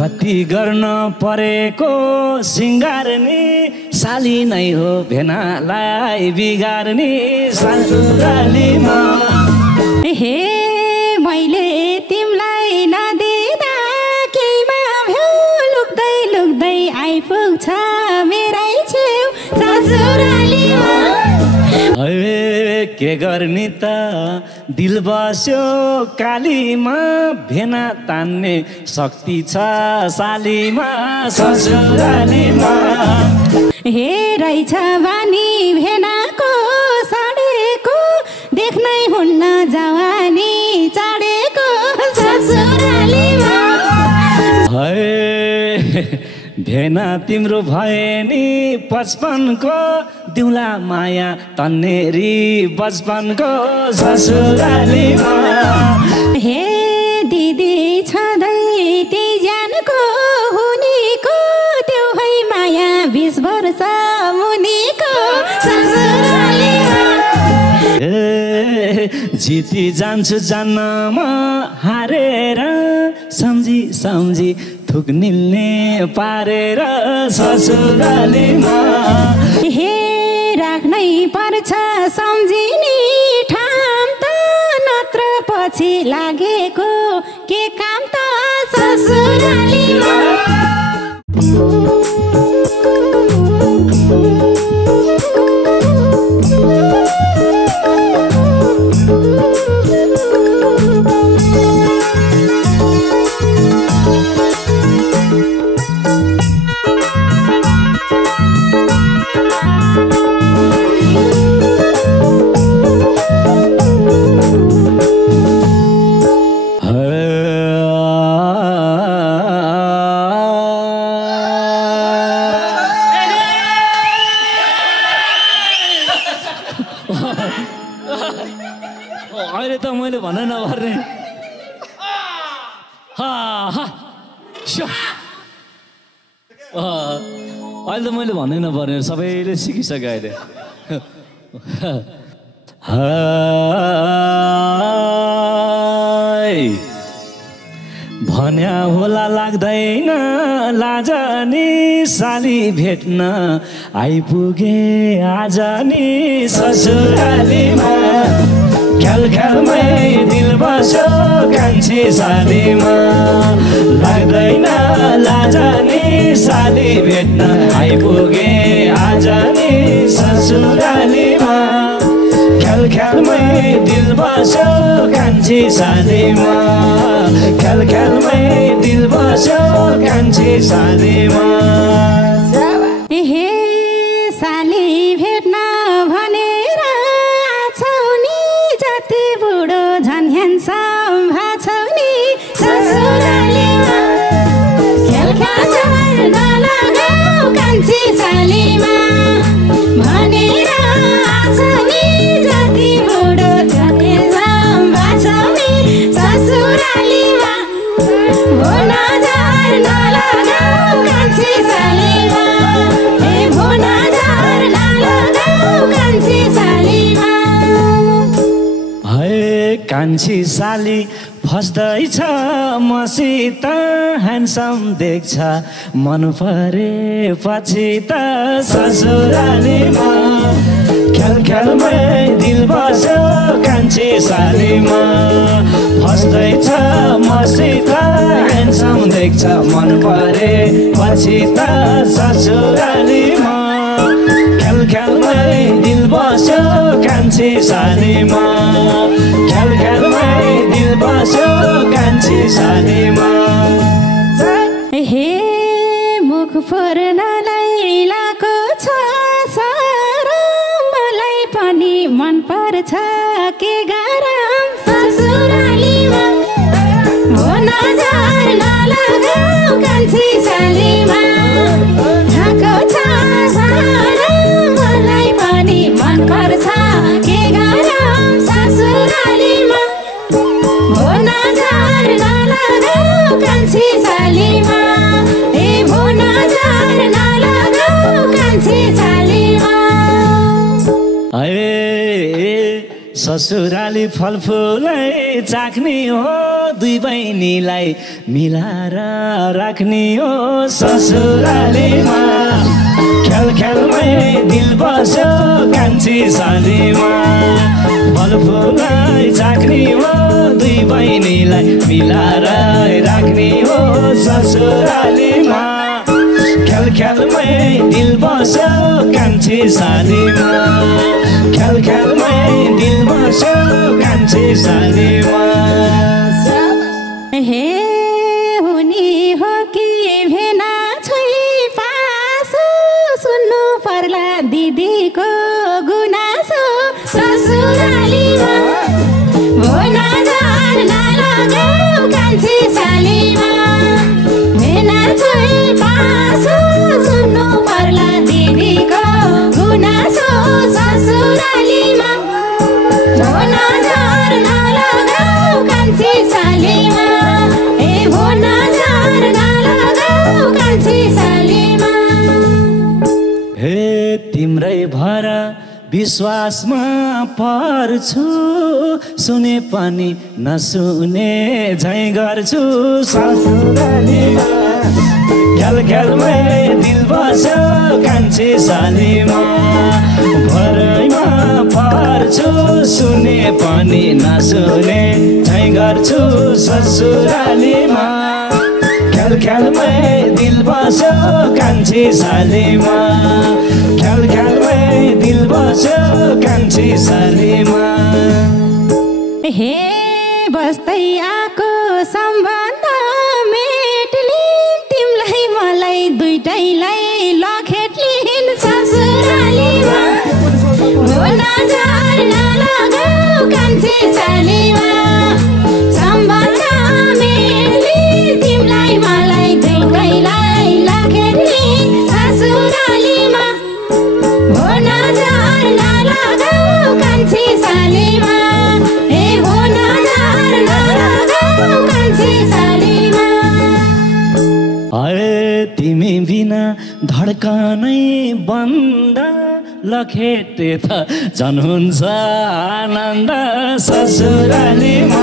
कति गर्न परेको सिंगार्ने साली नै हो भेनालाई बिगार्ने ससुरालीमा हे मैले तिमलाई नदिँदा केहीमा भ्यौ लुक्दै लुक्दै आइपुग्छ मेरै छेउ ससुरालीमा के गर्ने त दिल बस्यो कालीमा भेना तान्ने शक्ति छ सालीमा ससुरालीमा हे रहेछ बानी भेनाको सडेको देख्नै हुन्न जवानी चढेको ससुरालीमा भेना तिम्रो भए नि 55 को दिउला माया तन्नेरी बचपनको ससुरालीमा हे दिदी छँदै ती ज्यानको हुनेको त्यो है माया 20 वर्ष मुनिको ससुरालीमा जिती जान्छु जान्नमा हारेर सम्झी सम्झी थुक निल्ने पारेर ससुरालीमा हे राख्नै पर्छ सम्झिने ठाम त नत्र पछि लागेको के काम त ससुरालीमा अहिले त मैले भन्न नपर्ने अहिले त मैले भन्नै नपर्ने सबैले सिकिसक्यो अहिले भन्या होला लाग्दैन लाज नि साली भेट्न आइपुगे आज नि ससुरालीमा ख्याल ख्यालमै दिल बस्यो कान्छी सालीमा लाग्दैन लाज नि साली भेट्न आइपुगे आज नि ससुरालीमा ख्याल ख्यालमै दिल बस्यो कान्छी सालीमा ख्याल ख्यालमै दिल बस्यो कान्छी सालीमा हे साली भेट्न भनेर आछौ नि जति बुढो झन् ह्यान्डसम भाछौ नि ससुरालीमा ख्याल ख्याल नलगाऊ कान्छी सालीमा भनेर आछौ नि जति बुढो झन् ह्यान्डसम भाछौ नि ससुरालीमा हो नजर नलगाऊ कान्छी सालीमा हो नजर नलगाऊ कान्छी सालीमा कान्छी साली फस्दैछ मसित ह्यान्डसम देख्छ मन परे पछि त ससुरालीमा ख्याल ख्यालमै दिल बस्यो कान्छी सालीमा फस्दैछ मसित ह्यान्डसम देख्छ मन परे पछि त ससुरालीमा ख्याल ख्यालमै दिल बस्यो कान्छी सालीमा ख्याल ख्यालमै दिल बस्यो कान्छी सालीमा हे मुख फोर्नलाई लाको छ सारा मलाई पनि मन पर्छ के गरम ससुरालीमा हो नजर नलगाऊ कान्छी सालीमा ढाको छ सारा मलाई पनि मन पर्छ के गरम ससुरालीमा हो नजर नलगाऊ कान्छी सालीमा हो नजर नलगाऊ कान्छी सालीमा ससुराली फलफुलै चाख्ने हो दुई बहिनीलाई मिलाएर राख्ने हो ससुरालीमा खेल खेलमै दिल बस्यो कान्छी सालीमा फलफुलै झाक्ने हो दुई बहिनीलाई मिलाएर राख्ने हो ससुरालीमा खेल खेलमै दिल बस्यो कान्छी सालीमा खेल खेलमै दिल बस्यो कान्छी सालीमा हे हुने हो कि भेना छोई पासो सुन्नु पर्ला दिदीको गुनासो ससुरालीमा भोना जान नलगाऊ कान्छी सालीमा भेना छोई पासो सुन्नु पर्ला दिदीको गुनासो ससुरालीमा भोना जान नलगाऊ कान्छी सालीमा ए भोना जान नलगाऊ कान्छी सालीमा हे तिम्रै भर विश्वासमा पर्छु सुने पनि नसुने झै गर्छु ससुरालीमा खेल खेलमै दिल बस्यो कान्छी सालीमा भरैमा पर्छु सुने पनि नसुने झै गर्छु ससुरालीमा खेल खेलमै दिल बस्यो कान्छी सालीमा खेल खेलमै दिल बस्यो कान्छी सालीमा हे बस्दै आएको सम्बन्ध मेटलिन् तिमीलाई मलाई दुईटैलाई लखेटलिन् ससुरालीमा भोना जान नलगाऊ कान्छी सालीमा सम्बन्ध मेटलिन् तिमीलाई मलाई दुईटैलाई लखेटलिन् ससुरालीमा भोना जान नलगाऊ कान्छी सालीमा ए भोना जान नलगाऊ कान्छी सालीमा अरे तिमी बिना धड्कनै बन्द लखेटे त झन् हुन्छ आनन्द ससुरालीमा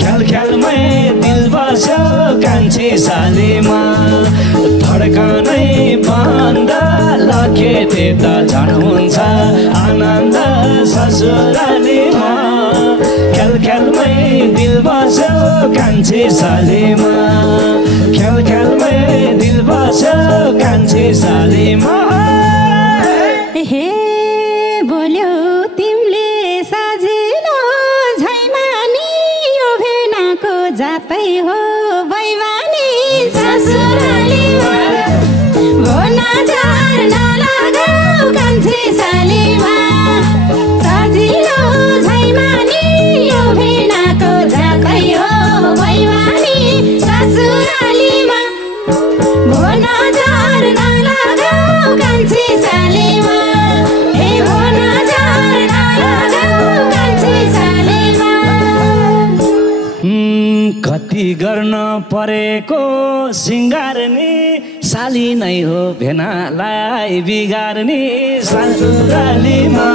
खेल खेलमै दिल बस्यो कान्छी सालीमा धड्कनै बन्द लखेटे त झन् हुन्छ आनन्द ससुरालीमा खेल खेलमै दिल बस्यो कान्छी सालीमा खेल खेलमै दिल बस्यो कान्छी सालीमा हे बोल्यो तिमीले सजिलो झैमानी यो भेनाको जातै हो बैमानी ससुरालीमा भोना जान नलगाऊ कान्छी सालीमा सजिलो झैमानी यो भेनाको जातै हो बैमानी ससुरालीमा भोना जान नलगाऊ कान्छी सालीमा ए भोना जान नलगाऊ कान्छी सालीमा कति गर्न परेको सिङ्गार्ने साली नै हो भेनालाई बिगार्ने ससुरालीमा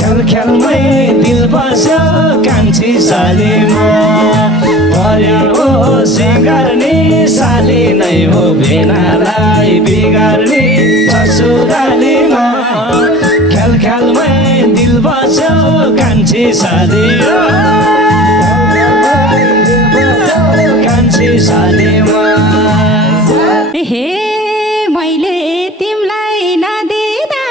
खेल खेलमै दिल बस्यो कान्छी सालीमा पर्यो हो सिङ्गार्ने साली नै हो भेनालाई बिगार्ने ससुरालीमा खेल खेलमै दिल बस्यो कान्छी सालीमा कान्छी सालीमा हे मैले तिमीलाई नदिँदा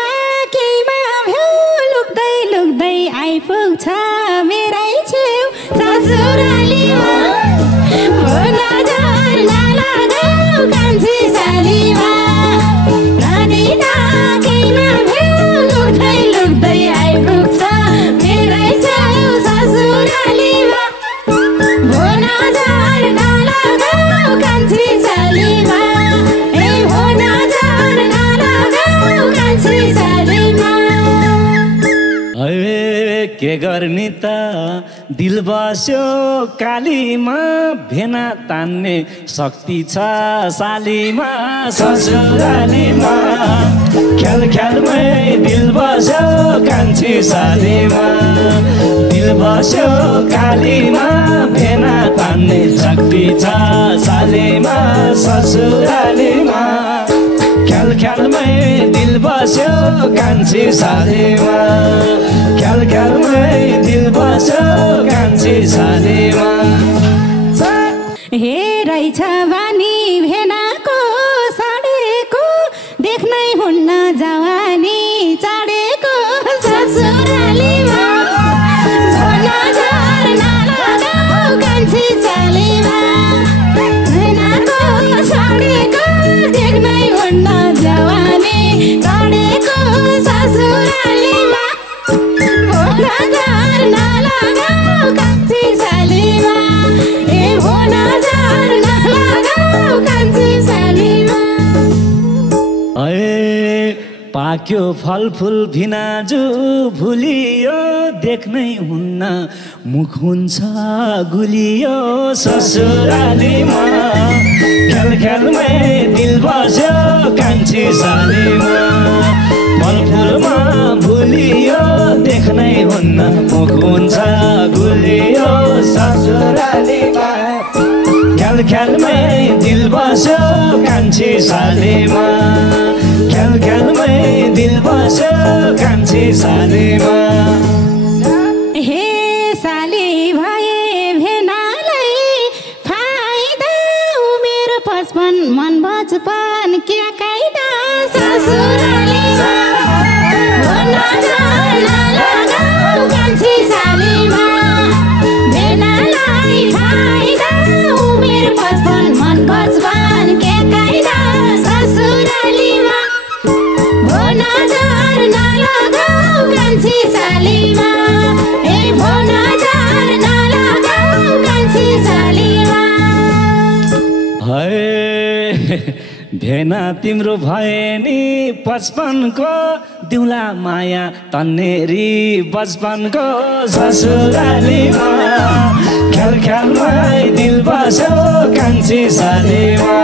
केहीमा भ्यौ लुक्दै लुक्दै आइपुग्छ मेरै छेउ ससुरालीमा भोना जान नलगाऊ कान्छी सालीमा नदिँदा केहीमा भ्यौ लुक्दै लुक्दै आइपुग्छ मेरै छेउ ससुरालीमा भोना जान नलगाऊ कान्छी सालीमा ए भोना जान नलगाऊ कान्छी सालीमा के गर्ने त दिल बस्यो कालीमा भेना तान्ने शक्ति छ सालीमा ससुरालीमा ख्याल ख्यालमै दिल बस्यो कान्छी सालीमा दिल बस्यो कालीमा भेना तान्ने शक्ति छ सालीमा ससुरालीमा ख्याल ख्यालमै दिल बस्यो कान्छी सालीमा ख्याल ख्यालमै दिल बस्यो कान्छी सालीमा हे रहेछ बानी भेनाको सडेको देख्नै हुन्न जवानी चढेको ससुरालीमा नजर नलगाऊ कान्छी सालीमा भेनाको सडेको देख्नै हुन्न जवानी चढेको ससुरालीमा नजर नलगाऊ कान्छी सालीमा पाक्यो फलफुल भिनाजु भुलियो देख्नै हुन्न मुख हुन्छ गुलियो ससुरालीमा ख्याल ख्यालमै दिल बस्यो कान्छी सालीमा फलफुलमा भुलियो देख्नै हुन्न मुख हुन्छ गुलियो ससुरालीमा ख्याल ख्यालमै दिल बस्यो कान्छी सालीमा ख्याल ख्यालमै दिल बस्यो कान्छी सालीमा हे साली भए भेनालाई फाइदा उमेर 55 मन बचपन क्या कायदा ससुरालीमा नजर नलगाऊ कान्छी सालीमा भेनालाई फाइदा उमेर 55 मन बचपन क्या कायदा ससुरालीमा नजर नलगाऊ कान्छी सालीमा नजर नलगाऊ कान्छी सालीमा भेना तिम्रो भए नि 55 को दिउला माया तन्नेरी बचपनको ससुरालीमा ख्याल ख्यालमै दिल बस्यो कान्छी सालीमा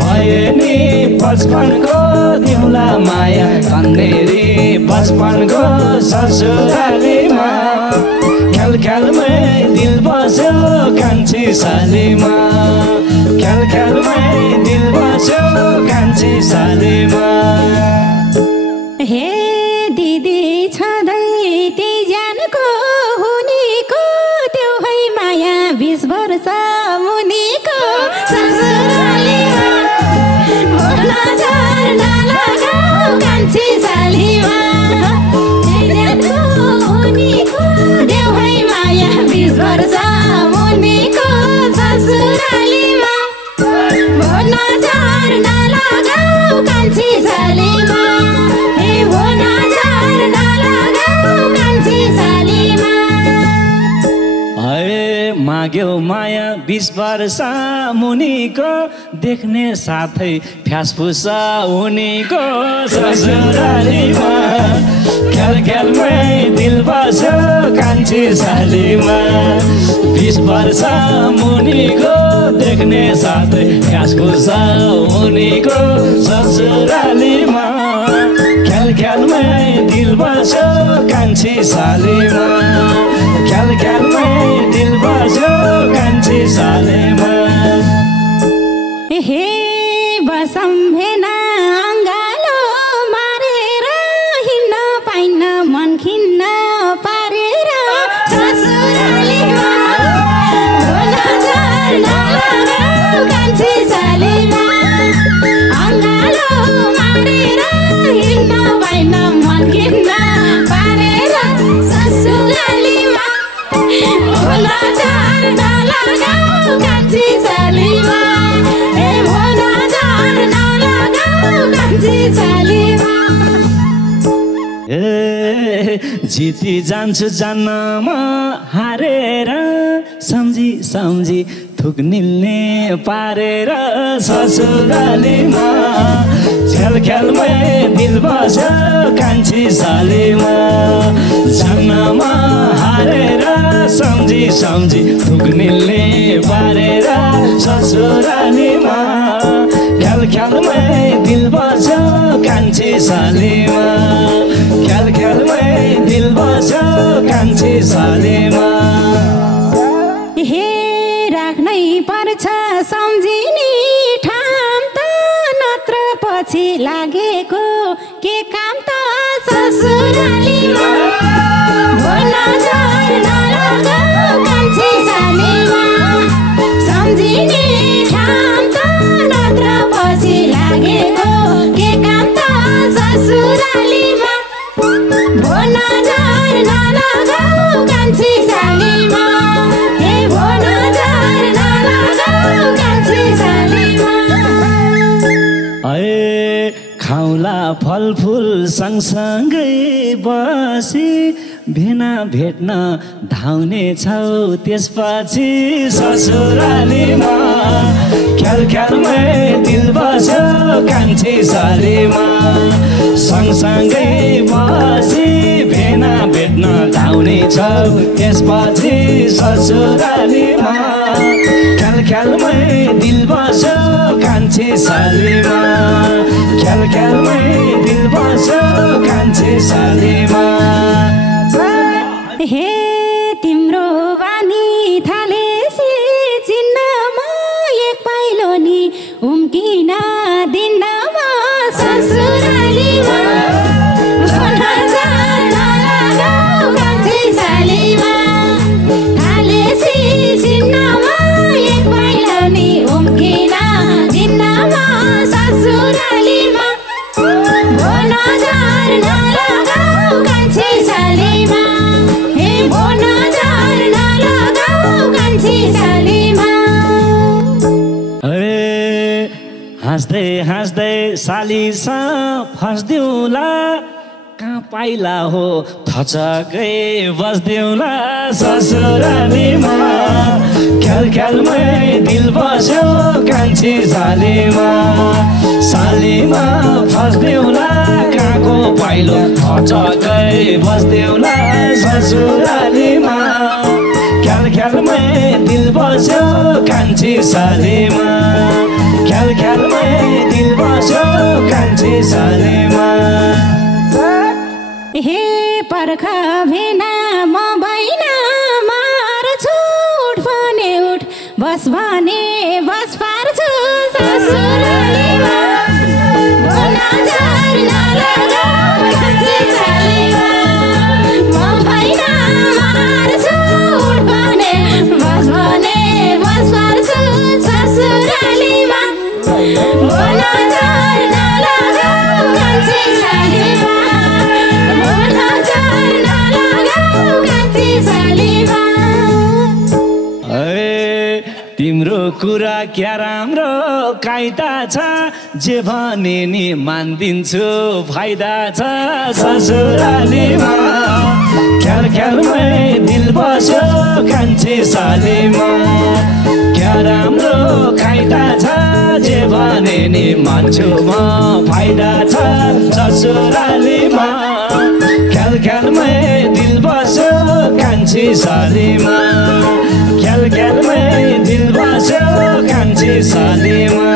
भए नि 55 को दिउला माया तन्नेरी बचपनको ससुरालीमा ख्याल ख्यालमै दिल बस्यो कान्छी सालीमा ख्याल ख्यालमै दिल बस्यो कान्छी सालीमा हे दिदी छँदै ती ज्यानको हुनेको त्यो है माया 20 वर्ष मुनिको ससुरालीमा नजर नलगाऊ कान्छी सालीमा हुनेको त्यो है माया 20 वर्ष मुनिको ससुरालीमा नजर नलगाऊ कान्छी सालीमा नजर नलगाऊ कान्छी सालीमा माग्यो माया 20 वर्ष मुनिको देख्ने साथै फ्यासफुस हुनेको ससुरालीमा ख्याल ख्यालमै दिल बस्यो कान्छी सालीमा 20 वर्ष मुनिको देख्ने साथै फ्यासफुस हुनेको ससुरालीमा ख्याल ख्यालमै दिल बस्यो कान्छी सालीमा ख्याल ख्यालमै दिल बस्यो कान्छी सालीमा हे बसम भेना अङ्गालो मारेर हिँड्न पाइन्न मन खिन्न पारेर ससुरालीमा नजर नलगाऊ कान्छी सालीमा अङ्गालो मारेर हिँड्न पाइन्न मन खिन्न पारेर ससुरालीमा नजर नलगाऊ कान्छी सालीमा नजर नलगाऊ कान्छी सालीमा जिती जान्छु जन्ममा हारेर सम्झी सम्झी थुक निल्ने पारेर ससुरालीमा खेल खेलमै दिल बस्यो कान्छी सालीमा जन्ममा हारेर सम्झी सम्झी थुक्नेले बारेर ससुरालीमा खेल खेलमै दिल बस्यो कान्छी सालीमा खेल खेलमै दिल बस्यो कान्छी सालीमा हे राख्नै पर्छ सम्झिने ठाम त नत्र पछि लागेको के काम त ससुरालीमा भोल्न झर नलगाऊ कान्छी सालीमा सम्झिने ठाम त नत्र पछि लागेको के काम त ससुरालीमा भोल्न झर नलगाऊ कान्छी सालीमा हे भोल्न झर नलगाऊ कान्छी सालीमा खाउला फलफुल सँगसँगै बसी भेना भेट्न धाउने छौ त्यसपछि ससुरालीमा खेल खेलमै दिल बस्यो कान्छी सालीमा सँगसँगै बसी भेना भेट्न धाउने छौ त्यसपछि ससुरालीमा खेल खेलमै दिल बस्यो कान्छी सालीमा खेल खेलमै दिल बस्यो कान्छी सालीमा हे तिम्रो बानी थालेसी चिन्नमा एक पाइलो नि उम्किन दिनमा ससुरालीमा भोल्न झर नलगाऊ कान्छी सालीमा थालेसी चिन्नमा एक पाइलो नि उम्किन दिनमा ससुरालीमा भोल्न झर नलगाऊ कान्छी सालीमा हे भोल्न झर नलगाऊ कान्छी सालीमा हाँस्दै हाँस्दै सालीसँग फस्दिउँला कहाँ पाइला हो थचकै बस्दिउँला ससुरालीमा खेल खेलमै दिल बस्यो कान्छी सालीमा सालीमा फस्दिउँला कहाँको पाइलो थचकै बस्दिउँला ससुरालीमा खेल खेलमै दिल बस्यो कान्छी सालीमा खेल खेलमै दिल बस्यो कान्छी सालीमा हे पर्ख भेना म बैना मार्छु उठ भने उठ बस भने बस पार्छु ससुरालीमा भोल्न झर नलगाऊ कान्छी सालीमा म बैना मार्छु उठ भने बस पार्छु ससुरालीमा भोल्न झर नलगाऊ कान्छी सालीमा भोल्न झर नलगाऊ कान्छी सालीमा तिम्रो कुरा क्या राम्रो कायदा छ जे भने नि मानिदिन्छु फाइदा छ ससुरालीमा खेल खेलमै दिल बस्यो कान्छी सालीमा क्या राम्रो कायदा छ जे भने नि मान्छु म फाइदा छ ससुरालीमा खेल खेलमै दिल बस्यो कान्छी सालीमा खेल खेलमै दिल बस्यो कान्छी सालीमा